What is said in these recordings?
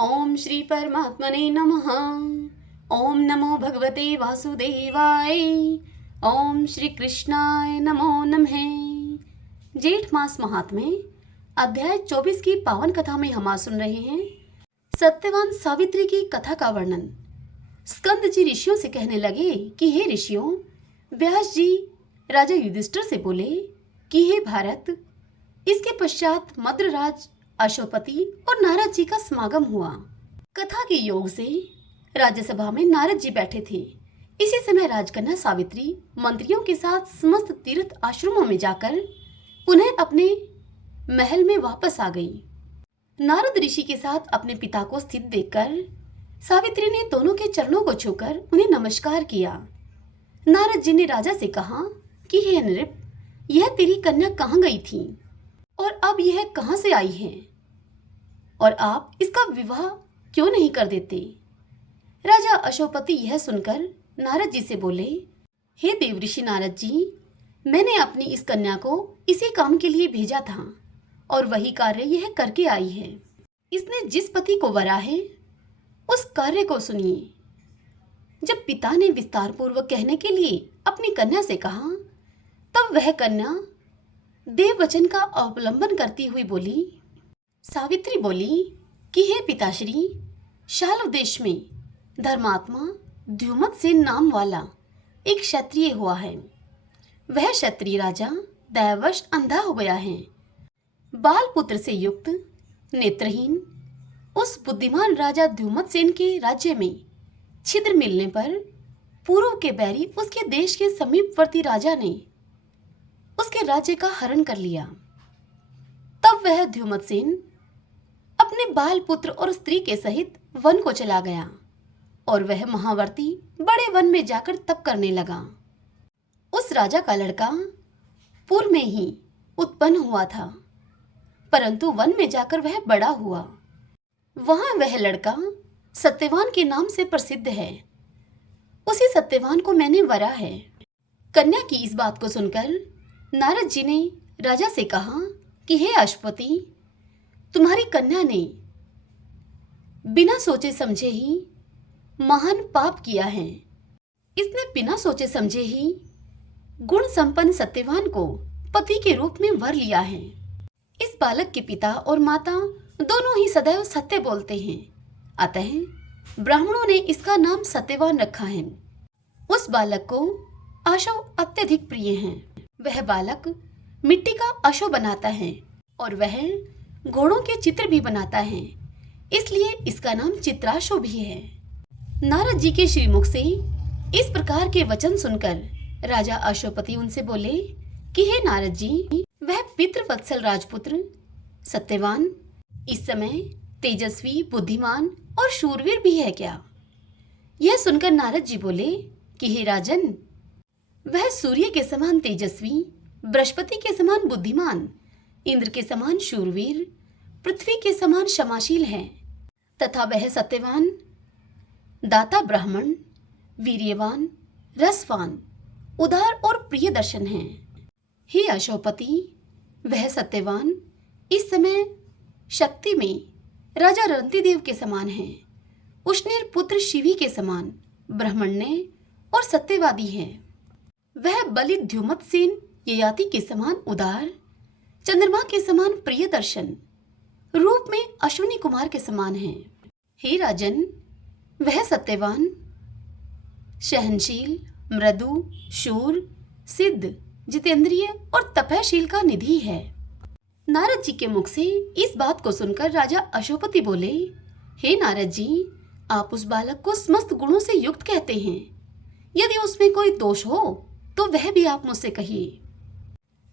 ओम श्री परमात्मने नमः। ओम नमो भगवते वासुदेवाय। ओम श्री कृष्णाय नमो नमः। जेठ मास महात्म्य अध्याय 24 की पावन कथा में हम आज सुन रहे हैं सत्यवान सावित्री की कथा का वर्णन। स्कंद जी ऋषियों से कहने लगे कि हे ऋषियों, व्यास जी राजा युधिष्ठिर से बोले कि हे भारत, इसके पश्चात मद्रराज अशोपति और नारद जी का समागम हुआ। कथा के योग से राज्यसभा में नारद जी बैठे थे। इसी समय राजकन्या सावित्री मंत्रियों के साथ समस्त तीर्थ आश्रमों में जाकर पुनः अपने महल में वापस आ गई। नारद ऋषि के साथ अपने पिता को स्थित देखकर सावित्री ने दोनों के चरणों को छूकर उन्हें नमस्कार किया। नारद जी ने राजा से कहा कि हे नृप, यह तेरी कन्या कहाँ गई थी और अब यह कहाँ से आई है, और आप इसका विवाह क्यों नहीं कर देते। राजा अशोपति यह सुनकर नारद जी से बोले, हे देवऋषि नारद जी, मैंने अपनी इस कन्या को इसी काम के लिए भेजा था और वही कार्य यह करके आई है। इसने जिस पति को वरा है उस कार्य को सुनिए। जब पिता ने विस्तार पूर्वक कहने के लिए अपनी कन्या से कहा, तब वह कन्या देव वचन का अवलंबन करती हुई बोली। सावित्री बोली कि हे पिताश्री, शाल्व देश में धर्मात्मा द्युमत्सेन नाम वाला एक क्षत्रिय हुआ है। वह क्षत्रिय राजा दैववश अंधा हो गया है। बाल पुत्र से युक्त नेत्रहीन उस बुद्धिमान राजा द्युमत्सेन के राज्य में छिद्र मिलने पर पूर्व के बैरी उसके देश के समीपवर्ती राजा ने उसके राज्य का हरण कर लिया। तब वह द्युमत्सेन अपने बाल पुत्र और स्त्री के सहित वन को चला गया और वह महावर्ती बड़े वन में जाकर तप करने लगा। उस राजा का लड़का पूर्व में ही उत्पन्न हुआ था, परंतु वन में जाकर वह बड़ा हुआ। वहां वह लड़का सत्यवान के नाम से प्रसिद्ध है। उसी सत्यवान को मैंने वरा है। कन्या की इस बात को सुनकर नारद जी ने राजा से कहा कि हे अश्वपति, तुम्हारी कन्या ने बिना सोचे समझे ही महान पाप किया है। इसने बिना सोचे समझे ही गुण संपन्न सत्यवान को पति के रूप में वर लिया है। इस बालक के पिता और माता दोनों ही सदैव सत्य बोलते हैं, अतः ब्राह्मणों ने इसका नाम सत्यवान रखा है। उस बालक को आशव अत्यधिक प्रिय है। वह बालक मिट्टी का अशव बनाता है और वह घोड़ों के चित्र भी बनाता है, इसलिए इसका नाम चित्राशव भी है। नारद जी के श्रीमुख से इस प्रकार के वचन सुनकर राजा अशोपति उनसे बोले कि हे नारद जी, वह पितृवत्सल राजपुत्र सत्यवान इस समय तेजस्वी, बुद्धिमान और शूरवीर भी है क्या? यह सुनकर नारद जी बोले कि हे राजन, वह सूर्य के समान तेजस्वी, बृहस्पति के समान बुद्धिमान, इंद्र के समान शूरवीर, पृथ्वी के समान क्षमाशील है, तथा वह सत्यवान, दाता ब्राह्मण, वीर्यवान, रसवान, उदार और प्रिय दर्शन है। हे अशोपति, वह सत्यवान इस समय शक्ति में राजा रंतिदेव के समान है, उष्णीर पुत्र शिवी के समान ब्रह्मण्य और सत्यवादी है। वह बलि द्युमत्सेन ययाति के समान उदार, चंद्रमा के समान प्रिय दर्शन, रूप में अश्विनी कुमार के समान है। हे राजन, वह सत्यवान सहनशील, मृदु, शूर, सिद्ध, जितेंद्रिय और तपशील का निधि है। नारद जी के मुख से इस बात को सुनकर राजा अशोपति बोले, हे नारद जी, आप उस बालक को समस्त गुणों से युक्त कहते हैं। यदि उसमें कोई दोष हो तो वह भी आप मुझसे कहिए।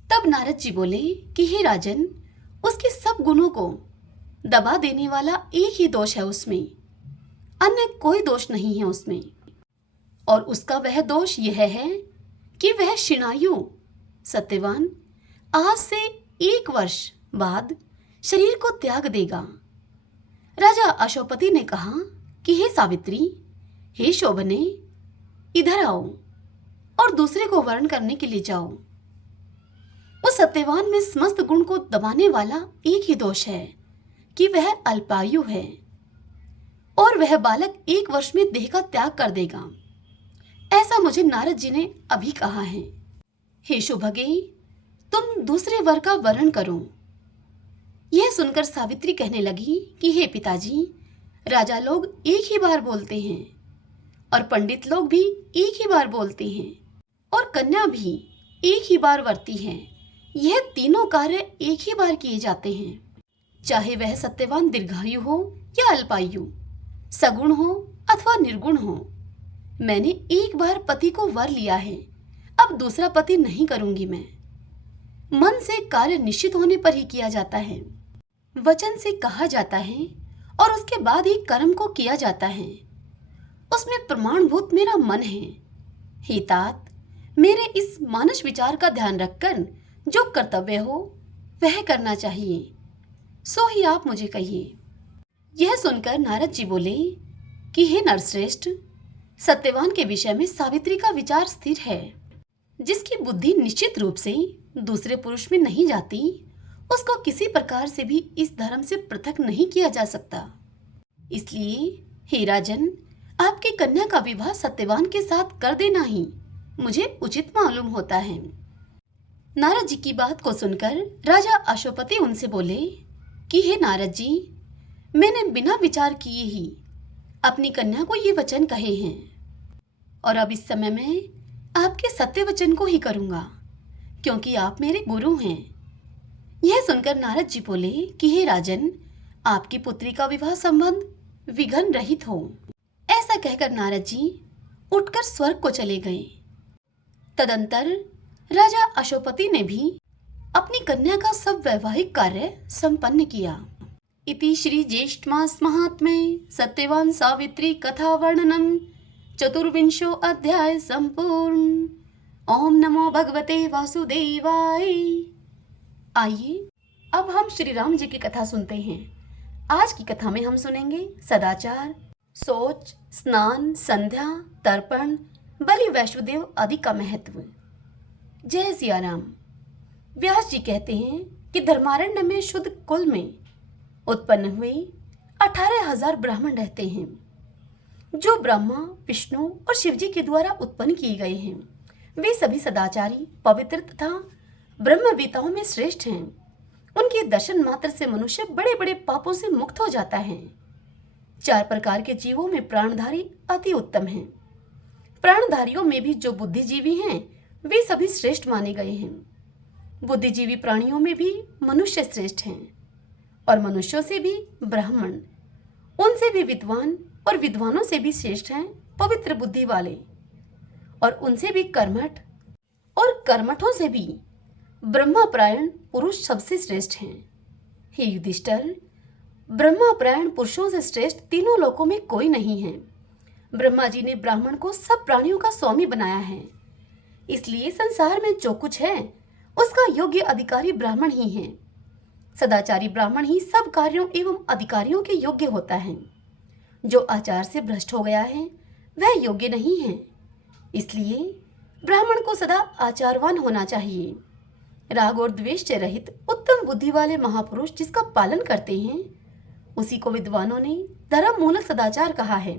तब नारद जी बोले कि हे राजन, उसके सब गुणों को दबा देने वाला एक ही दोष है उसमें, अन्य कोई दोष नहीं है उसमें। और उसका वह दोष यह है कि वह शिणायु सत्यवान आज से 1 वर्ष बाद शरीर को त्याग देगा। राजा अशोपति ने कहा कि हे सावित्री, हे शोभने, इधर आओ और दूसरे को वर्ण करने के लिए जाओ। उस सत्यवान में समस्त गुण को दबाने वाला एक ही दोष है कि वह अल्पायु है। और वह बालक 1 वर्ष में देह का त्याग कर देगा। ऐसा मुझे नारद जी ने अभी कहा है। हे शुभगे, तुम दूसरे वर का वरण करो। यह सुनकर सावित्री कहने लगी कि हे पिताजी, राजा लोग एक ही बार बोलते हैं और पंडित लोग भी एक ही बार बोलते हैं और कन्या भी एक ही बार वरती है। यह तीनों कार्य एक ही बार किए जाते हैं, चाहे वह सत्यवान दीर्घायु हो या अल्पायु, सगुण हो अथवा निर्गुण हो। मैंने एक बार पति को वर लिया है, अब दूसरा पति नहीं करूंगी मैं। मन से कार्य निश्चित होने पर ही किया जाता है, वचन से कहा जाता है और उसके बाद ही कर्म को किया जाता है। उसमें प्रमाणभूत मेरा मन है। हे तात, मेरे इस मानस विचार का ध्यान रखकर जो कर्तव्य हो वह करना चाहिए, सो ही आप मुझे कहिए। यह सुनकर नारद जी बोले कि हे नरश्रेष्ठ, सत्यवान के विषय में सावित्री का विचार स्थिर है। जिसकी बुद्धि निश्चित रूप से दूसरे पुरुष में नहीं जाती, उसको किसी प्रकार से भी इस धर्म से पृथक नहीं किया जा सकता। इसलिए हे राजन, आपकी कन्या का विवाह सत्यवान के साथ कर देना ही मुझे उचित मालूम होता है। नारद जी की बात को सुनकर राजा अश्वपति उनसे बोले कि हे नारद जी, मैंने बिना विचार किए ही अपनी कन्या को ये वचन कहे हैं और अब इस समय मैं आपके सत्य वचन को ही करूंगा, क्योंकि आप मेरे गुरु हैं। यह सुनकर नारद जी बोले कि हे राजन, आपकी पुत्री का विवाह संबंध विघ्न रहित हो। ऐसा कहकर नारद जी उठकर स्वर्ग को चले गए। तदंतर राजा अश्वपति ने भी अपनी कन्या का सब वैवाहिक कार्य संपन्न किया। इति श्री ज्येष्ठ मास महात्म्ये सत्यवान सावित्री कथा वर्णनम 24 अध्याय संपूर्ण। ओम नमो भगवते वासुदेवाय। आइए अब हम श्री राम जी की कथा सुनते हैं। आज की कथा में हम सुनेंगे सदाचार, शौच, स्नान, संध्या, तर्पण, बलि, वैष्णोदेव आदि का महत्व। जय सिया राम। व्यास जी कहते हैं कि धर्मारण्य में शुद्ध कुल में उत्पन्न हुए 18,000 ब्राह्मण रहते हैं, जो ब्रह्मा, विष्णु और शिव जी के द्वारा उत्पन्न किए गए हैं। वे सभी सदाचारी, पवित्र तथा ब्रह्मवेताओं में श्रेष्ठ हैं। उनके दर्शन मात्र से मनुष्य बड़े बड़े पापों से मुक्त हो जाता है। 4 प्रकार के जीवों में प्राणधारी अति उत्तम हैं। प्राणधारियों में भी जो बुद्धिजीवी हैं, वे सभी श्रेष्ठ माने गए हैं। बुद्धिजीवी प्राणियों में भी मनुष्य श्रेष्ठ हैं और मनुष्यों से भी ब्राह्मण, उनसे भी विद्वान और विद्वानों से भी श्रेष्ठ हैं पवित्र बुद्धि वाले, और उनसे भी कर्मठ और कर्मठों से भी ब्रह्मापरायण पुरुष सबसे श्रेष्ठ हैं। हे युधिष्ठिर, ब्रह्मापरायण पुरुषों से श्रेष्ठ तीनों लोकों में कोई नहीं है। ब्रह्मा जी ने ब्राह्मण को सब प्राणियों का स्वामी बनाया है, इसलिए संसार में जो कुछ है उसका योग्य अधिकारी ब्राह्मण ही है। सदाचारी ब्राह्मण ही सब कार्यों एवं अधिकारियों के योग्य होता है। जो आचार से भ्रष्ट हो गया है वह योग्य नहीं है। इसलिए ब्राह्मण को सदा आचारवान होना चाहिए। राग और द्वेष से रहित उत्तम बुद्धि वाले महापुरुष जिसका पालन करते हैं, उसी को विद्वानों ने धर्म मूलक सदाचार कहा है।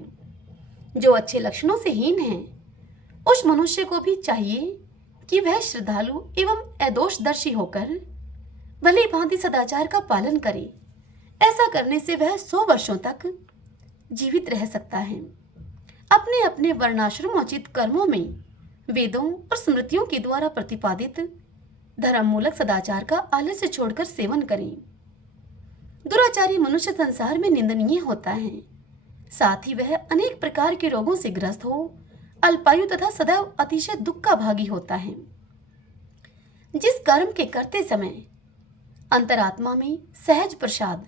जो अच्छे लक्षणों से हीन है, उस मनुष्य को भी चाहिए कि वह श्रद्धालु एवं अदोषदर्शी होकर भली भांति सदाचार का पालन करे। ऐसा करने से वह 100 वर्षों तक जीवित रह सकता है। अपने अपने वर्णाश्रमोचित कर्मों में वेदों और स्मृतियों के द्वारा प्रतिपादित धर्म मूलक सदाचार का आलस्य छोड़कर सेवन करें। दुराचारी मनुष्य संसार में निंदनीय होता है, साथ ही वह अनेक प्रकार के रोगों से ग्रस्त हो, अल्पायु तथा सदैव अतिशय दुख का भागी होता है। जिस कर्म के करते समय अंतरात्मा में सहज प्रसाद,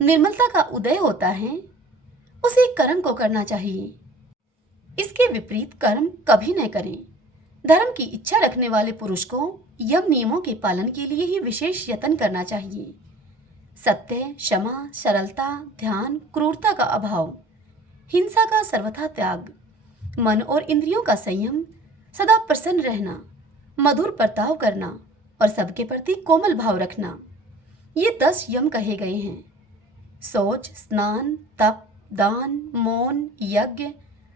निर्मलता का उदय होता है, उसे कर्म को करना चाहिए। इसके विपरीत कर्म कभी न करें। धर्म की इच्छा रखने वाले पुरुष को यम नियमों के पालन के लिए ही विशेष यत्न करना चाहिए। सत्य, क्षमा, सरलता, ध्यान, क्रूरता का अभाव, हिंसा का सर्वथा त्याग, मन और इंद्रियों का संयम, सदा प्रसन्न रहना, मधुर बर्ताव करना और सबके प्रति कोमल भाव रखना, ये 10 यम कहे गए हैं। शौच, स्नान, तप, दान, मौन, यज्ञ,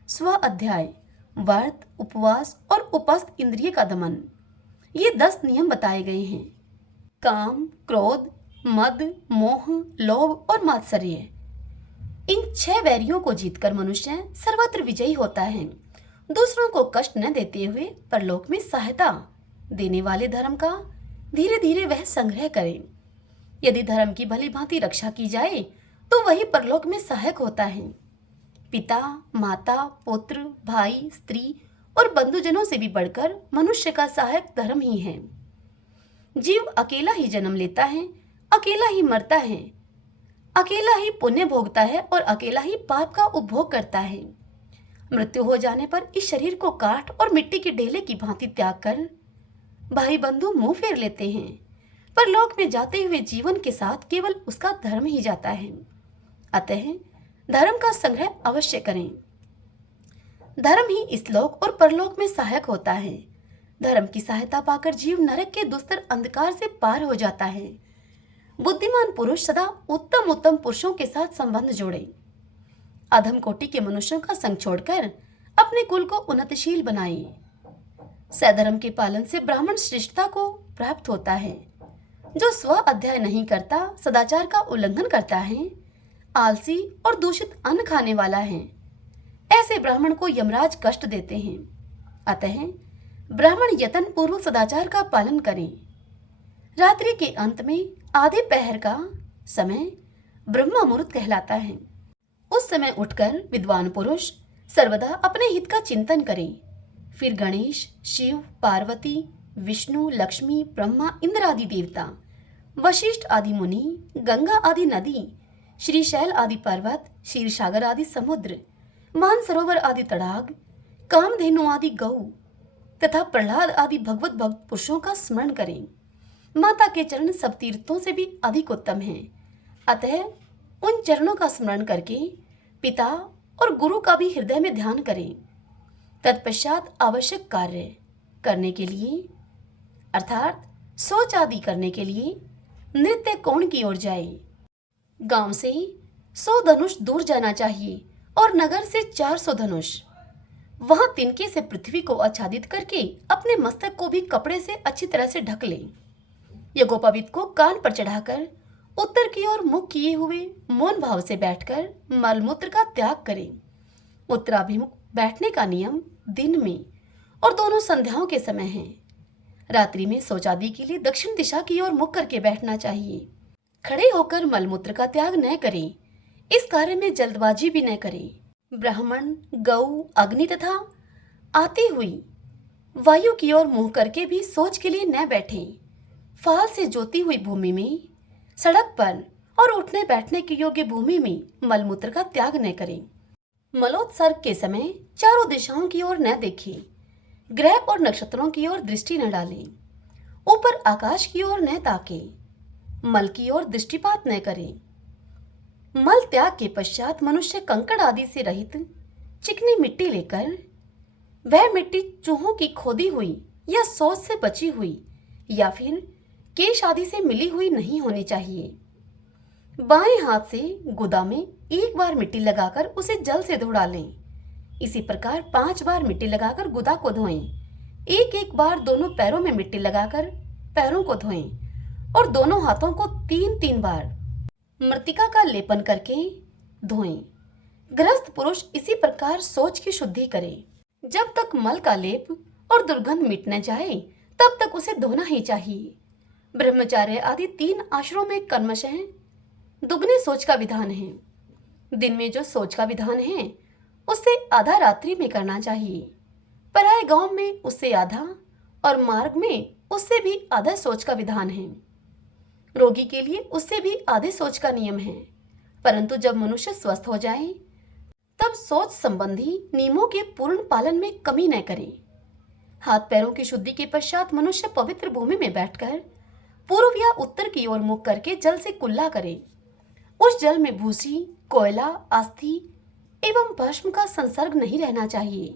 स्व अध्याय, व्रत, उपवास और उपस्थ इंद्रिय का दमन, ये 10 नियम बताए गए हैं। काम, क्रोध, मद, मोह, लोभ और मात्सर्य, इन 6 वैरियों को जीतकर मनुष्य सर्वत्र विजयी होता है। दूसरों को कष्ट न देते हुए परलोक में सहायता देने वाले धर्म का धीरे धीरे वह संग्रह करे। यदि धर्म की भली भांति रक्षा की जाए तो वही परलोक में सहायक होता है। पिता, माता, पुत्र, भाई, स्त्री और बंधुजनों से भी बढ़कर मनुष्य का सहायक धर्म ही है। जीव अकेला ही जन्म लेता है, अकेला ही मरता है, अकेला ही पुण्य भोगता है और अकेला ही पाप का उपभोग करता है। मृत्यु हो जाने पर इस शरीर को काठ और मिट्टी के ढेले की भांति त्याग कर भाई बंधु मुंह फेर लेते हैं। परलोक में जाते हुए जीवन के साथ केवल उसका धर्म ही जाता है। अतः धर्म का संग्रह अवश्य करें। धर्म ही इस लोक और परलोक में सहायक होता है। धर्म की सहायता पाकर जीव नरक के दुस्तर अंधकार से पार हो जाता है। बुद्धिमान पुरुष सदा उत्तम उत्तम पुरुषों के साथ संबंध जोड़े। अधम कोटि के मनुष्यों का संग छोड़कर अपने कुल को उन्नतिशील बनाए। सधर्म के पालन से ब्राह्मण श्रेष्ठता को प्राप्त होता है। जो स्व अध्याय नहीं करता, सदाचार का उल्लंघन करता है, आलसी और दूषित अन्न खाने वाला है, ऐसे ब्राह्मण को यमराज कष्ट देते हैं। अतः ब्राह्मण यतन पूर्वक सदाचार का पालन करें। रात्रि के अंत में आधे पहर का समय ब्रह्म मुहूर्त कहलाता है। उस समय उठकर विद्वान पुरुष सर्वदा अपने हित का चिंतन करें। फिर गणेश, शिव, पार्वती, विष्णु, लक्ष्मी, ब्रह्मा, इंद्र आदि देवता, वशिष्ठ आदि मुनि, गंगा आदि नदी, श्रीशैल आदि पर्वत, क्षीरसागर आदि समुद्र, मानसरोवर आदि तड़ाग, कामधेनु आदि गौ तथा प्रहलाद आदि भगवत भक्त पुरुषों का स्मरण करें। माता के चरण सब तीर्थों से भी अधिक उत्तम हैं। अतः उन चरणों का स्मरण करके पिता और गुरु का भी हृदय में ध्यान करें। तत्पश्चात आवश्यक कार्य करने के लिए अर्थात शौच आदि करने के लिए नृत्य कोण की ओर जाए। गांव से 100 धनुष दूर जाना चाहिए और नगर से 400 धनुष। वहां तिनके से पृथ्वी को आच्छादित करके अपने मस्तक को भी कपड़े से अच्छी तरह से ढक लें। यज्ञोपवीत को कान पर चढ़ाकर उत्तर की ओर मुख किए हुए मौन भाव से बैठकर मलमूत्र का त्याग करें। उत्तराभिमुख बैठने का नियम दिन में और दोनों संध्याओं के समय है। रात्रि में शौचादि के लिए दक्षिण दिशा की ओर मुख करके बैठना चाहिए। खड़े होकर मलमूत्र का त्याग न करें। इस कार्य में जल्दबाजी भी न करें। ब्राह्मण, गौ, अग्नि तथा आती हुई वायु की ओर मुंह करके भी शौच के लिए न बैठें। फाल से जोती हुई भूमि में, सड़क पर और उठने बैठने के योग्य भूमि में मलमूत्र का त्याग न करें। मलोत्सर्ग के समय चारों दिशाओं की ओर न देखें। ग्रह और नक्षत्रों की ओर दृष्टि न डालें। ऊपर आकाश की ओर न ताकें। मल की ओर दृष्टिपात न करें। मल त्याग के पश्चात मनुष्य कंकड़ आदि से रहित चिकनी मिट्टी लेकर, वह मिट्टी चूहों की खोदी हुई या शौच से बची हुई या फिर केश आदि से मिली हुई नहीं होनी चाहिए। बाएं हाथ से गुदा में एक बार मिट्टी लगाकर उसे जल से धो डालें। इसी प्रकार 5 बार मिट्टी लगाकर गुदा को धोएं। एक एक बार दोनों पैरों में मिट्टी लगाकर पैरों को धोएं और दोनों हाथों को 3-3 बार मृतिका का लेपन करके धोएं। गृहस्थ पुरुष इसी प्रकार शौच की शुद्धि करे। जब तक मल का लेप और दुर्गंध मिट न जाए तब तक उसे धोना ही चाहिए। ब्रह्मचार्य आदि 3 आश्रमों में कर्मशः दुगने शौच का विधान है। दिन में जो शौच का विधान है उससे आधा रात्रि में करना चाहिए। पराये गांव में उससे आधा और मार्ग में उससे भी आधा शौच का विधान है। रोगी के लिए उससे भी आधे शौच का नियम है। परंतु जब मनुष्य स्वस्थ हो जाए तब शौच संबंधी नियमों के पूर्ण पालन में कमी न करे। हाथ पैरों की शुद्धि के पश्चात मनुष्य पवित्र भूमि में बैठकर पूर्व या उत्तर की ओर मुख करके जल से कुल्ला करे। उस जल में भूसी, कोयला, अस्थि एवं भस्म का संसर्ग नहीं रहना चाहिए।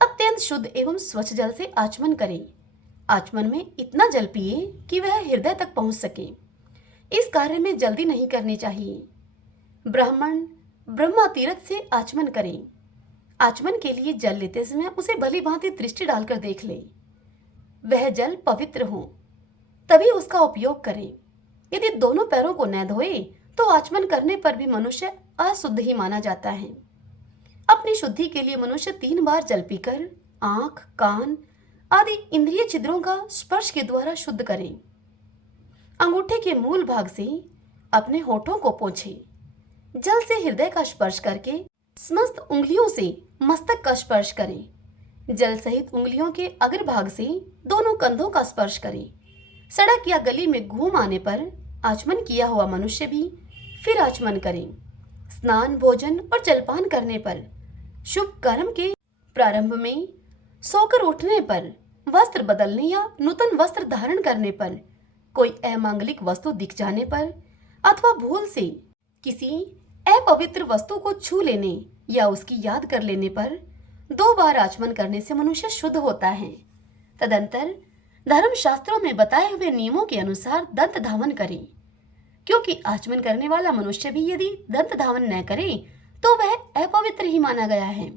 अत्यंत शुद्ध एवं स्वच्छ जल से आचमन करे। आचमन में इतना जल पिए कि वह हृदय तक पहुंच सके। इस कार्य में जल्दी नहीं करनी चाहिए। ब्राह्मण, ब्रह्मा तीर्थ से आचमन करें। आचमन के लिए जल लेते समय उसे भली भांति दृष्टि डालकर देख ले, वह जल पवित्र हो, तभी उसका उपयोग करें। यदि दोनों पैरों को न धोए तो आचमन करने पर भी मनुष्य अशुद्ध ही माना जाता है। अपनी शुद्धि के लिए मनुष्य 3 बार जल पीकर आंख, कान आदि इंद्रिय छिद्रों का स्पर्श के द्वारा शुद्ध करें। अंगूठे के मूल भाग से अपने होठों को पोंछे। जल से हृदय का स्पर्श करके समस्त उंगलियों से मस्तक का स्पर्श करें। जल सहित उंगलियों के अग्रभाग से दोनों कंधों का स्पर्श करें। सड़क या गली में घूम आने पर आचमन किया हुआ मनुष्य भी फिर आचमन करें। स्नान, भोजन और जलपान करने पर, शुभ कर्म के प्रारंभ में, सोकर उठने पर, वस्त्र बदलने या नूतन वस्त्र धारण करने पर, कोई अमांगलिक वस्तु दिख जाने पर अथवा भूल से किसी अपवित्र वस्तु को छू लेने या उसकी याद कर लेने पर 2 बार आचमन करने से मनुष्य शुद्ध होता है। तदंतर धर्म शास्त्रों में बताए हुए नियमों के अनुसार दंत धावन करें, क्योंकि आचमन करने वाला मनुष्य भी यदि दंत धावन न करे तो वह अपवित्र ही माना गया है।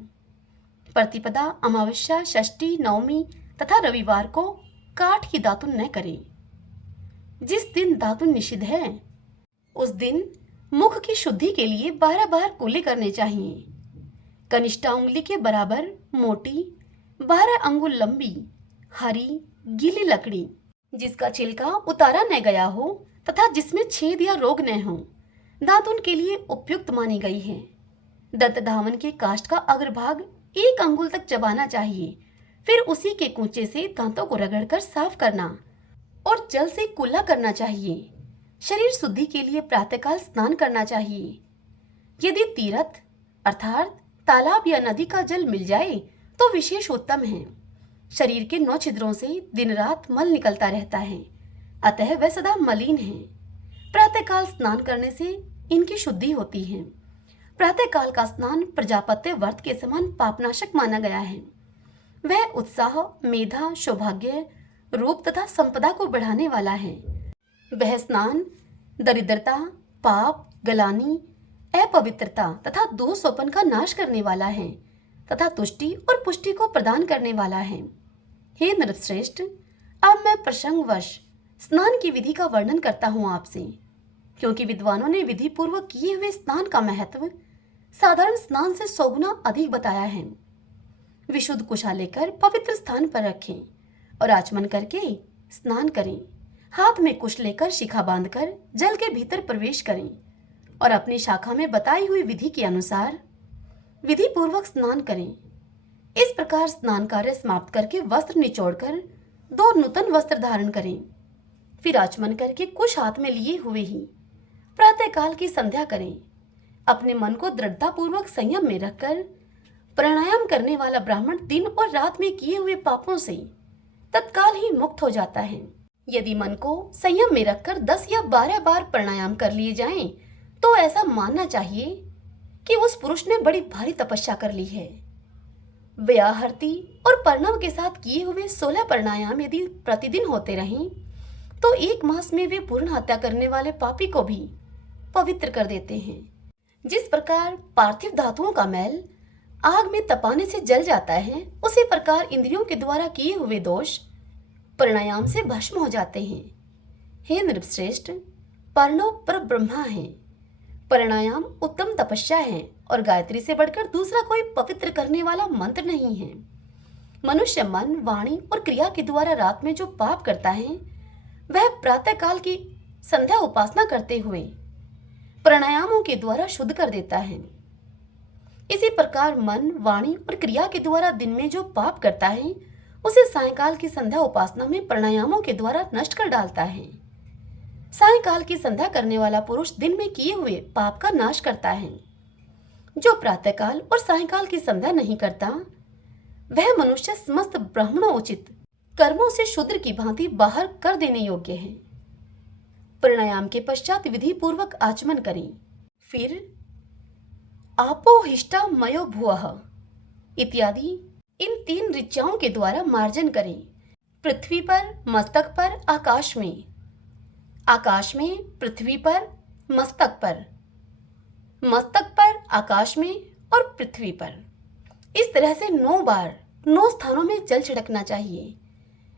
प्रतिपदा, अमावस्या, षष्ठी, नवमी तथा रविवार को काठ की दातुन न करें। जिस दिन दातुन निषिद्ध है उस दिन मुख की शुद्धि के लिए 12 बार कुल्ली करने चाहिए। कनिष्ठा उंगली के बराबर मोटी, 12 अंगुल लंबी, हरी, गीली लकड़ी जिसका छिलका उतारा न गया हो तथा जिसमें छेद या रोग न हो, दातुन के लिए उपयुक्त मानी गई है। दंत धावन के काष्ठ का अग्रभाग 1 अंगुल तक चबाना चाहिए। फिर उसी के कूचे से दांतों को रगड़कर साफ करना और जल से कुल्ला करना चाहिए। शरीर शुद्धि के लिए प्रातःकाल स्नान करना चाहिए। यदि तीर्थ अर्थात तालाब या नदी का जल मिल जाए तो विशेष उत्तम है। शरीर के 9 छिद्रों से दिन रात मल निकलता रहता है, अतः वह सदा मलिन है। प्रातःकाल स्नान करने से इनकी शुद्धि होती है। प्रातःकाल का स्नान प्रजापत्य व्रत के समान पापनाशक माना गया है। वह उत्साह, मेधा, सौभाग्य, रूप तथा संपदा को बढ़ाने वाला है। वह स्नान दरिद्रता, पाप, गलानी, अपवित्रता तथा दोषोपन का नाश करने वाला है तथा तुष्टि और पुष्टि को प्रदान करने वाला है। हे नृपश्रेष्ठ, अब मैं प्रसंगवश स्नान की विधि का वर्णन करता हूँ आपसे, क्योंकि विद्वानों ने विधि पूर्वक किए हुए स्नान का महत्व साधारण स्नान से 100 गुना अधिक बताया है। विशुद्ध कुशा लेकर पवित्र स्थान पर रखें और आचमन करके स्नान करें। हाथ में कुश लेकर शिखा बांधकर जल के भीतर प्रवेश करें और अपनी शाखा में बताई हुई विधि के अनुसार विधि पूर्वक स्नान करें। इस प्रकार स्नान कार्य समाप्त करके वस्त्र निचोड़कर 2 नूतन वस्त्र धारण करें। फिर आचमन करके कुश हाथ में लिए हुए ही प्रातःकाल की संध्या करें। अपने मन को दृढ़ता पूर्वक संयम में रखकर प्राणायाम करने वाला ब्राह्मण दिन और रात में किए हुए पापों से तत्काल ही मुक्त हो जाता है। यदि मन को संयम में रखकर 10 या 12 बार प्राणायाम कर लिए जाएं, तो ऐसा मानना चाहिए कि उस पुरुष ने बड़ी भारी तपस्या कर ली है। व्याहृति और प्रणव के साथ किए हुए 16 प्राणायाम यदि प्रतिदिन होते रहें, तो 1 मास में वे पूर्ण हत्या करने वाले पापी को भी पवित्र कर देते हैं। जिस प्रकार पार्थिव धातुओं का मैल आग में तपाने से जल जाता है, उसी प्रकार इंद्रियों के द्वारा किए हुए दोष प्राणायाम से भस्म हो जाते हैं। हे नृपश्रेष्ठ, प्रणव पर ब्रह्मा है, प्राणायाम उत्तम तपस्या है और गायत्री से बढ़कर दूसरा कोई पवित्र करने वाला मंत्र नहीं है। मनुष्य मन, वाणी और क्रिया के द्वारा रात में जो पाप करता है, वह प्रातःकाल की संध्या उपासना करते हुए प्राणायामों के द्वारा शुद्ध कर देता है। इसी प्रकार मन, वाणी और क्रिया के द्वारा दिन में जो पाप करता है, उसे सायंकाल की संध्या उपासना में प्राणायामों के द्वारा नष्ट कर डालता है। सायंकाल की संध्या करने वाला पुरुष दिन में किए हुए पाप का नाश करता है। जो प्रातःकाल और सायंकाल की संध्या नहीं करता, वह मनुष्य समस्त ब्राह्मणोचित कर्मों से शूद्र की भांति बाहर कर देने योग्य है। प्राणायाम के पश्चात विधि पूर्वक आचमन करें। फिर आपो हिष्टा मयो भुवः इत्यादि इन 3 ऋचाओं के द्वारा मार्जन करें। पृथ्वी पर, मस्तक पर, आकाश में, आकाश में, पृथ्वी पर, मस्तक पर, मस्तक पर, आकाश में और पृथ्वी पर। इस तरह से 9 बार 9 स्थानों में जल छिड़कना चाहिए।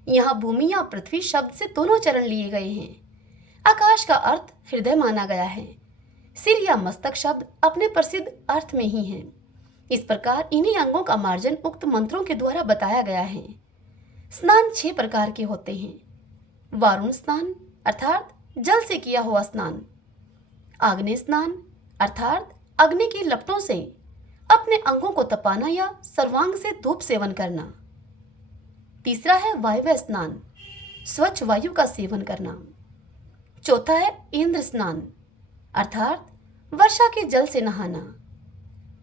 यहाँ भूमि या पृथ्वी शब्द से दोनों चरण लिए गए हैं। आकाश का अर्थ हृदय माना गया है। सिर या मस्तक शब्द अपने प्रसिद्ध अर्थ में ही हैं। इस प्रकार इन्हीं अंगों का मार्जन उक्त मंत्रों के द्वारा बताया गया है। स्नान 6 प्रकार के होते हैं। वारुण स्नान अर्थात जल से किया हुआ स्नान, आग्नेय स्नान अर्थात अग्नि की लपटों से अपने अंगों को तपाना या सर्वांग से धूप सेवन करना। तीसरा है वायव्य स्नान, स्वच्छ वायु का सेवन करना। चौथा है इंद्र स्नान अर्थात वर्षा के जल से नहाना।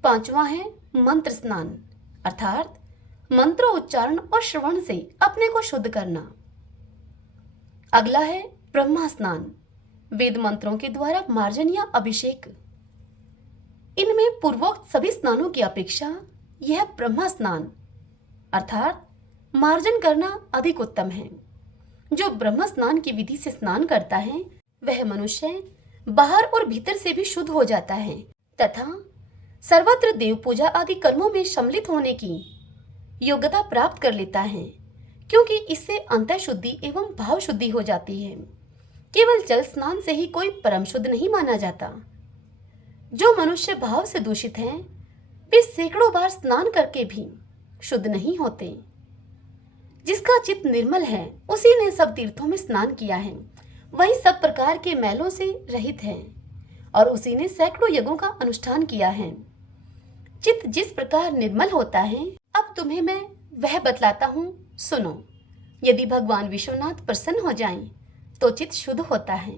पांचवा है मंत्र स्नान अर्थात मंत्रों उच्चारण और श्रवण से अपने को शुद्ध करना। अगला है ब्रह्मा स्नान, वेद मंत्रों के द्वारा मार्जन या अभिषेक। इनमें पूर्वोक्त सभी स्नानों की अपेक्षा यह ब्रह्मा स्नान अर्थात मार्जन करना अधिक उत्तम है। जो ब्रह्म स्नान की विधि से स्नान करता है वह मनुष्य बाहर और भीतर से भी शुद्ध हो जाता है तथा सर्वत्र देव पूजा आदि कर्मों में सम्मिलित होने की योग्यता प्राप्त कर लेता है, क्योंकि इससे अंतः शुद्धि एवं भाव शुद्धि हो जाती है। केवल जल स्नान से ही कोई परम शुद्ध नहीं माना जाता। जो मनुष्य भाव से दूषित हैं, वे सैकड़ों बार स्नान करके भी शुद्ध नहीं होते। जिसका चित्त निर्मल है उसी ने सब तीर्थों में स्नान किया है, वही सब प्रकार के मैलों से रहित है और उसी ने सैकड़ों यज्ञों का अनुष्ठान किया है। चित्त जिस प्रकार निर्मल होता है, अब तुम्हें मैं वह बतलाता हूँ, सुनो। यदि भगवान विश्वनाथ प्रसन्न हो जाएं, तो चित्त शुद्ध होता है।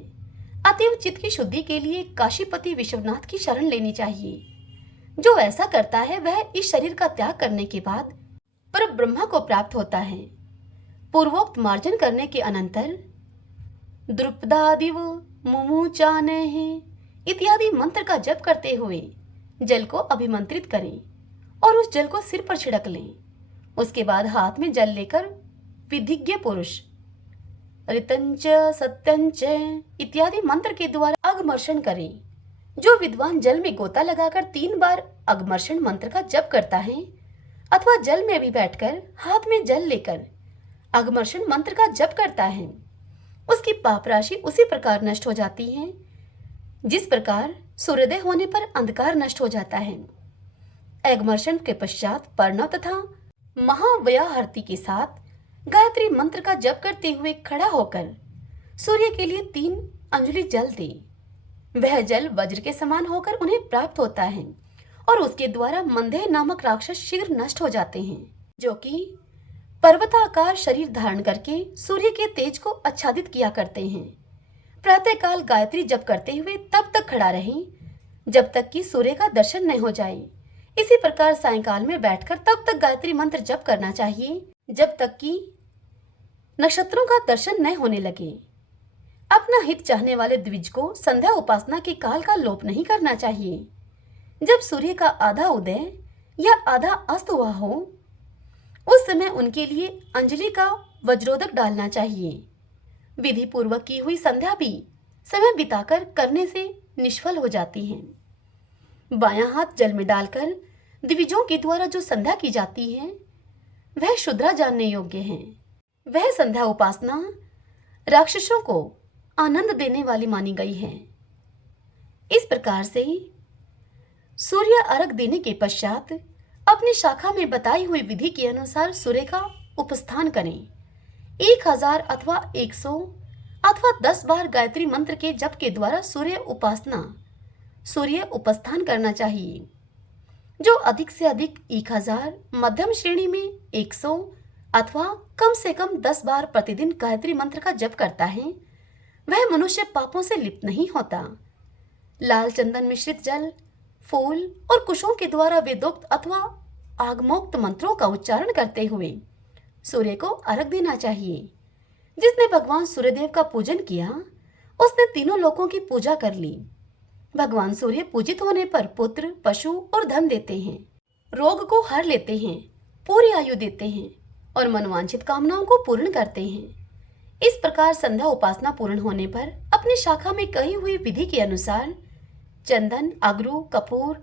अतएव चित्त की शुद्धि के लिए काशीपति विश्वनाथ की शरण लेनी चाहिए। जो ऐसा करता है वह इस शरीर का त्याग करने के बाद पर ब्रह्मा को प्राप्त होता है। पूर्वोक्त मार्जन करने के अनंतर द्रुपदादिव मुमुचानेह इत्यादि मंत्र का जप करते हुए जल को अभिमंत्रित करें और उस जल को सिर पर छिड़क लें। उसके बाद हाथ में जल लेकर विधिज्ञ पुरुष ऋतंच सत्यंच इत्यादि मंत्र के द्वारा अगमर्षण करें। जो विद्वान जल में गोता लगाकर 3 बार अगमर्षण मंत्र का जप करता है अथवा जल में भी बैठकर हाथ में जल लेकर अगमर्षण मंत्र का जप करता है, उसकी पाप राशि उसी प्रकार नष्ट हो जाती है जिस प्रकार सूर्योदय होने पर अंधकार नष्ट हो जाता है। अगमर्षण के पश्चात प्रणव तथा महाव्याहृति के साथ गायत्री मंत्र का जप करते हुए खड़ा होकर सूर्य के लिए 3 अंजलि जल दे। वह जल वज्र के समान होकर उन्हें प्राप्त होता है और उसके द्वारा मंदेह नामक राक्षस शीघ्र नष्ट हो जाते हैं, जो कि पर्वताकार शरीर धारण करके सूर्य के तेज को आच्छादित किया करते हैं। प्रातःकाल गायत्री जप करते हुए तब तक खड़ा रहें जब तक कि सूर्य का दर्शन न हो जाए। इसी प्रकार सायंकाल में बैठकर तब तक गायत्री मंत्र जप करना चाहिए जब तक कि नक्षत्रों का दर्शन न होने लगे। अपना हित चाहने वाले द्विज को संध्या उपासना के काल का लोप नहीं करना चाहिए। जब सूर्य का आधा उदय या आधा अस्त हुआ हो, उस समय उनके लिए अंजलि का वज्रोदक डालना चाहिए। विधि पूर्वक की हुई संध्या भी समय बिताकर करने से निष्फल हो जाती है। बायां हाथ जल में डालकर द्विजों के द्वारा जो संध्या की जाती है वह शुद्रा जानने योग्य है। वह संध्या उपासना राक्षसों को आनंद देने वाली मानी गई है। इस प्रकार से सूर्य अर्घ देने के पश्चात अपनी शाखा में बताई हुई विधि के अनुसार सूर्य का उपस्थान करें। 1000 अथवा 100 अथवा 10 बार गायत्री मंत्र के जप के द्वारा सूर्य उपस्थान करना चाहिए। जो अधिक से अधिक 1000, मध्यम श्रेणी में 100 अथवा कम से कम 10 बार प्रतिदिन गायत्री मंत्र का जप करता है, वह मनुष्य पापों से लिप्त नहीं होता। लाल चंदन मिश्रित जल, फूल और कुशों के द्वारा वेदोक्त अथवा आगमोक्त मंत्रों का उच्चारण करते हुए सूर्य को अर्घ देना चाहिए। जिसने भगवान सूर्यदेव का पूजन किया, उसने तीनों लोकों की पूजा कर ली। भगवान सूर्य पूजित होने पर पुत्र, पशु और धन देते हैं, रोग को हर लेते हैं, पूरी आयु देते हैं और मनवांछित कामनाओं को पूर्ण करते हैं। इस प्रकार संध्या उपासना पूर्ण होने पर अपनी शाखा में कही हुई विधि के अनुसार चंदन, अगरू, कपूर,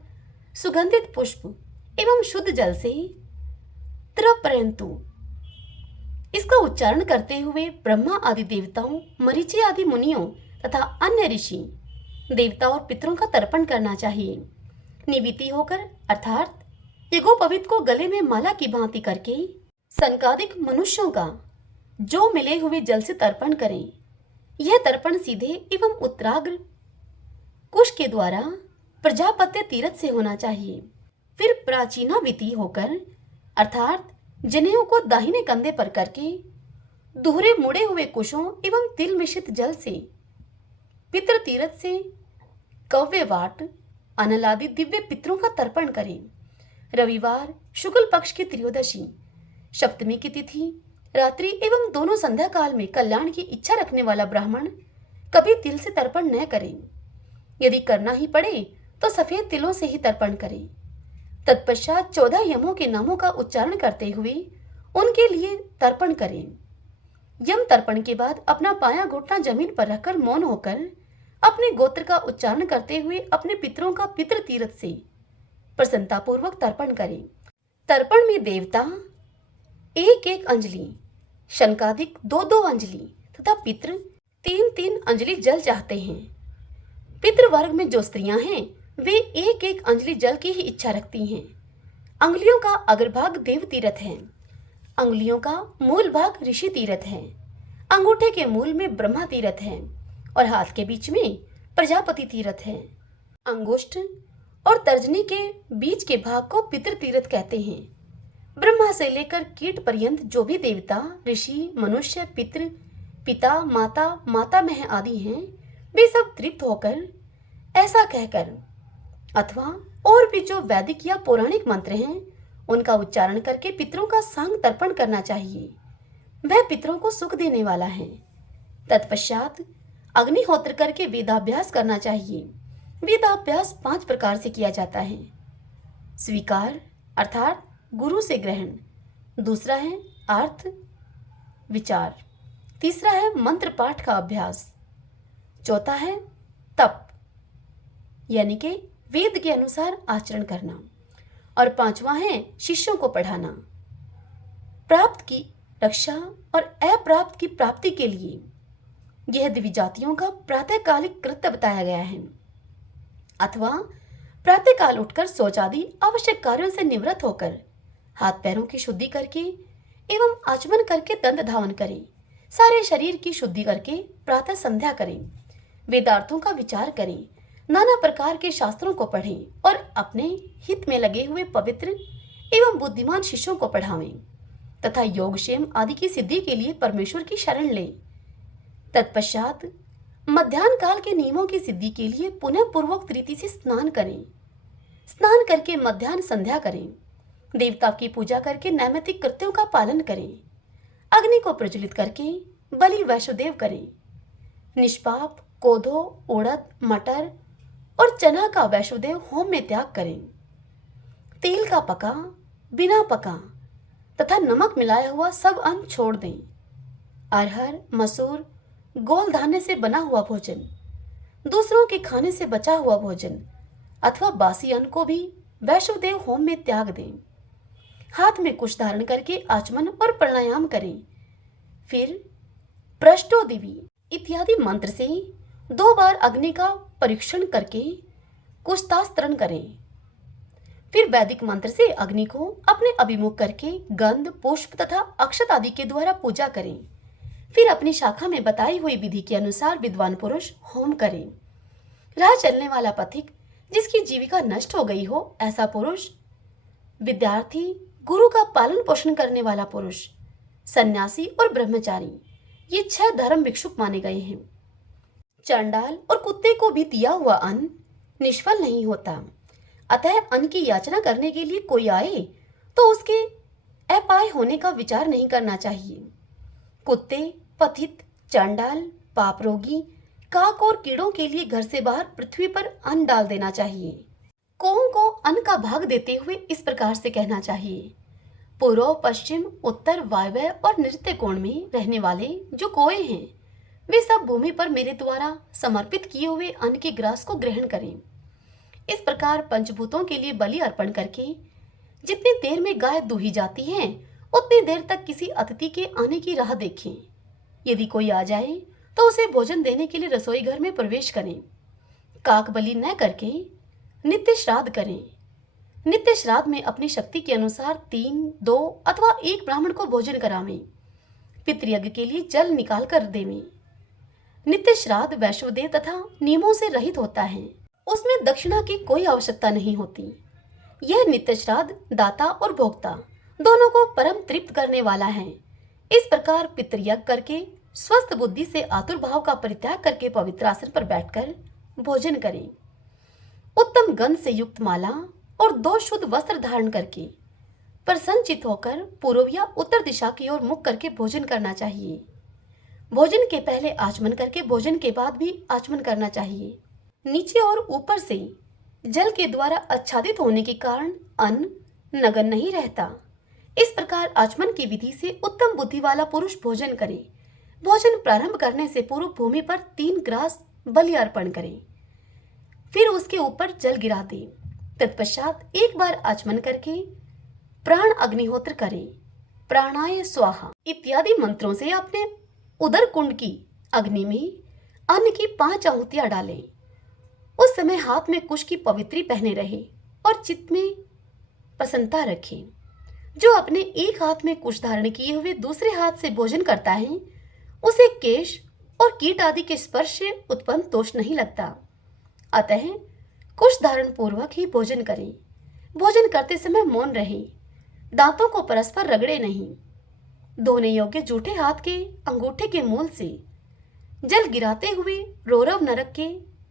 सुगंधित पुष्प एवं शुद्ध जल से त्रपरंतु इसका उच्चारण करते हुए ब्रह्मा आदि देवताओं, मरीचि आदि मुनियों तथा अन्य ऋषि देवताओं और पितरों का तर्पण करना चाहिए। निविति होकर अर्थात यज्ञोपवीत को गले में माला की भांति करके संकादिक मनुष्यों का जो मिले हुए जल से तर्पण करें। यह तर्पण सीधे एवं उत्तराग्र कुश के द्वारा प्रजापत्य तीर्थ से होना चाहिए। फिर प्राचीना विधि होकर अर्थात जनेऊ को दाहिने कंधे पर करके दोहरे मुड़े हुए कुशों एवं तिल मिश्रित जल से पितृ तीर्थ से कव्यवाट अनलादि दिव्य पितरों का तर्पण करें। रविवार शुक्ल पक्ष की त्रयोदशी, सप्तमी की तिथि, रात्रि एवं दोनों संध्या काल में कल्याण की इच्छा रखने वाला ब्राह्मण कभी तिल से तर्पण न करें। यदि करना ही पड़े तो सफेद तिलों से ही तर्पण करें। तत्पश्चात 14 यमों के नामों का उच्चारण करते हुए उनके लिए तर्पण करें। यम तर्पण के बाद अपना पाया घुटना जमीन पर रखकर मौन होकर अपने गोत्र का उच्चारण करते हुए अपने पितरों का पितृ तीर्थ से प्रसन्नतापूर्वक तर्पण करें। तर्पण में देवता 1-1 अंजलि, शनकादिक 2-2 अंजलि तथा पितृ 3-3 अंजलि जल चाहते हैं। पितृवर्ग में जो स्त्रियां हैं वे 1-1 अंजलि जल की ही इच्छा रखती हैं। अंगुलियों का अग्रभाग देव तीर्थ है, अंगुलियों का मूल भाग ऋषि तीर्थ है, अंगूठे के मूल में ब्रह्मा तीर्थ है और हाथ के बीच में प्रजापति तीर्थ है। अंगुष्ठ और तर्जनी के बीच के भाग को पितृ तीर्थ कहते हैं। ब्रह्मा से लेकर कीट पर्यंत जो भी देवता, ऋषि, मनुष्य, पितृ, पिता, माता, मातामह आदि हैं, वे सब तृप्त होकर ऐसा कहकर अथवा और भी जो वैदिक या पौराणिक मंत्र हैं उनका उच्चारण करके पितरों का सांग तर्पण करना चाहिए। वह पितरों को सुख देने वाला है। तत्पश्चात अग्निहोत्र करके वेदाभ्यास करना चाहिए। वेदाभ्यास 5 प्रकार से किया जाता है। स्वीकार अर्थात गुरु से ग्रहण, दूसरा है अर्थ विचार, तीसरा है मंत्र पाठ का अभ्यास, चौथा है तप यानी कि वेद के अनुसार आचरण करना और 5वां है शिष्यों को पढ़ाना। प्राप्त की रक्षा और अप्राप्त की प्राप्ति के लिए यह द्विजातियों का प्रातःकालिक कृत्य बताया गया है। अथवा प्रातःकाल उठकर शौच आदि आवश्यक कार्यों से निवृत्त होकर हाथ पैरों की शुद्धि करके एवं आचमन करके दंड धावन करें। सारे शरीर की शुद्धि करके प्रातः संध्या करें। वेदार्थों का विचार करें, नाना प्रकार के शास्त्रों को पढ़ें और अपने हित में लगे हुए पवित्र एवं बुद्धिमान शिष्यों को पढ़ावें तथा योगक्षेम आदि की सिद्धि के लिए परमेश्वर की शरण लें। तत्पश्चात मध्याह्न काल के नियमों की सिद्धि के लिए पुनः पूर्वोक्त रीति से स्नान करें। स्नान करके मध्याह्न संध्या करें। देवता की पूजा करके नैमित्तिक कृत्यों का पालन करें। अग्नि को प्रज्वलित करके बलि वैष्णोदेव करें। निष्पाप कोदो, उड़द, मटर और चना का वैष्णोदेव होम में त्याग करें। तेल का पका, बिना पका तथा नमक मिलाया हुआ सब अन्न छोड़ दें। अरहर, मसूर, गोल धान्य से बना हुआ भोजन, दूसरों के खाने से बचा हुआ भोजन अथवा बासी अन्न को भी वैष्णोदेव होम में त्याग दें। हाथ में कुश धारण करके आचमन और प्राणायाम करें। फिर पृष्ठो दिवी इत्यादि मंत्र से 2 बार अग्नि का परीक्षण करके कुशतास्त्रण करें। फिर वैदिक मंत्र से अग्नि को अपने अभिमुख करके गंध, पुष्प तथा अक्षत आदि के द्वारा पूजा करें। फिर अपनी शाखा में बताई हुई विधि के अनुसार विद्वान पुरुष होम करें। राह चलने वाला पथिक जिसकी जीविका नष्ट हो गई हो, ऐसा पुरुष, विद्यार्थी, गुरु का पालन पोषण करने वाला पुरुष, सन्यासी और ब्रह्मचारी, ये 6 धर्म भिक्षुक माने गए हैं। चंडाल और कुत्ते को भी दिया हुआ अन्न निष्फल नहीं होता। अतः अन्न की याचना करने के लिए कोई आए तो उसके अपाय होने का विचार नहीं करना चाहिए। कुत्ते, पथित, चंडाल, पाप रोगी, काक और कीड़ों के लिए घर से बाहर पृथ्वी पर अन्न डाल देना चाहिए। कौओं को अन्न का भाग देते हुए इस प्रकार से कहना चाहिए। पूर्व, पश्चिम, उत्तर, वायव्य और नृत्य कोण में रहने वाले जो कौए हैं वे सब भूमि पर मेरे द्वारा समर्पित किए हुए अन्न के ग्रास को ग्रहण करें। इस प्रकार पंचभूतों के लिए बलि अर्पण करके जितनी देर में गाय दूही जाती है उतनी देर तक किसी अतिथि के आने की राह देखें। यदि कोई आ जाए तो उसे भोजन देने के लिए रसोई घर में प्रवेश करें। काक बलि न करके नित्य श्राद्ध करें। नित्य श्राद्ध में अपनी शक्ति के अनुसार 3, 2 अथवा 1 ब्राह्मण को भोजन करावें। पितृयज्ञ के लिए जल निकाल कर देवें। नित्य श्राद्ध वैष्णवदेव तथा नियमों से रहित होता है। उसमें दक्षिणा की कोई आवश्यकता नहीं होती। यह नित्य श्राद्ध दाता और भोक्ता दोनों को परम तृप्त करने वाला है। इस प्रकार पितृयज्ञ करके स्वस्थ बुद्धि से आतुर भाव का परित्याग करके पवित्र आसन पर बैठकर भोजन करें। उत्तम गंध से युक्त माला और 2 शुद्ध वस्त्र धारण करके प्रसन्नचित होकर पूर्व या उत्तर दिशा की ओर मुख करके भोजन करना चाहिए। भोजन के पहले आचमन करके भोजन के बाद भी आचमन करना चाहिए। नीचे और ऊपर से जल के द्वारा आच्छादित होने के कारण अन्न नगन नहीं रहता। इस प्रकार आचमन की विधि से उत्तम बुद्धि वाला पुरुष भोजन करे। भोजन प्रारंभ करने से पूर्व भूमि पर 3 ग्रास बलि अर्पण करें, फिर उसके ऊपर जल गिरा दें। तत्पश्चात एक बार आचमन करके प्राण अग्निहोत्र करें। प्राणाय स्वाहा इत्यादि मंत्रों से अपने उदर कुंड की अग्नि में अन्न की 5 आहुतियां डालें। उस समय हाथ में कुश की पवित्री पहने रहे और चित्त में प्रसन्नता रखें। जो अपने एक हाथ में कुश धारण किए हुए दूसरे हाथ से भोजन करता है उसे केश और कीट आदि के स्पर्श से उत्पन्न दोष नहीं लगता। अतः कुश धारण पूर्वक ही भोजन करें। भोजन करते समय मौन रहें। दांतों को परस्पर रगड़े नहीं। धोने योग्य जूठे हाथ के अंगूठे के मूल से जल गिराते हुए रौरव नरक के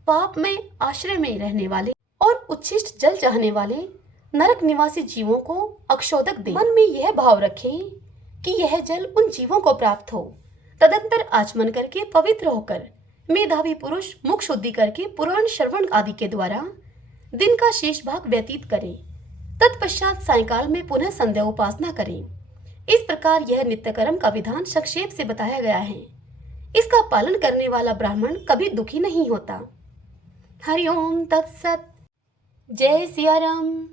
पाप में आश्रय में रहने वाले और उच्छिष्ट जल चाहने वाले नरक निवासी जीवों को अक्षोदक दें। मन में यह भाव रखें कि यह जल उन जीवों को प्राप्त हो। तदंतर आचमन करके पवित्र होकर मेधावी पुरुष मुख शुद्धि करके पुराण श्रवण आदि के द्वारा दिन का शेष भाग व्यतीत करें। तत्पश्चात सायंकाल में पुनः संध्या उपासना करें। इस प्रकार यह नित्य कर्म का विधान संक्षेप से बताया गया है। इसका पालन करने वाला ब्राह्मण कभी दुखी नहीं होता। हरि ओम तत्सत। जय सिया राम।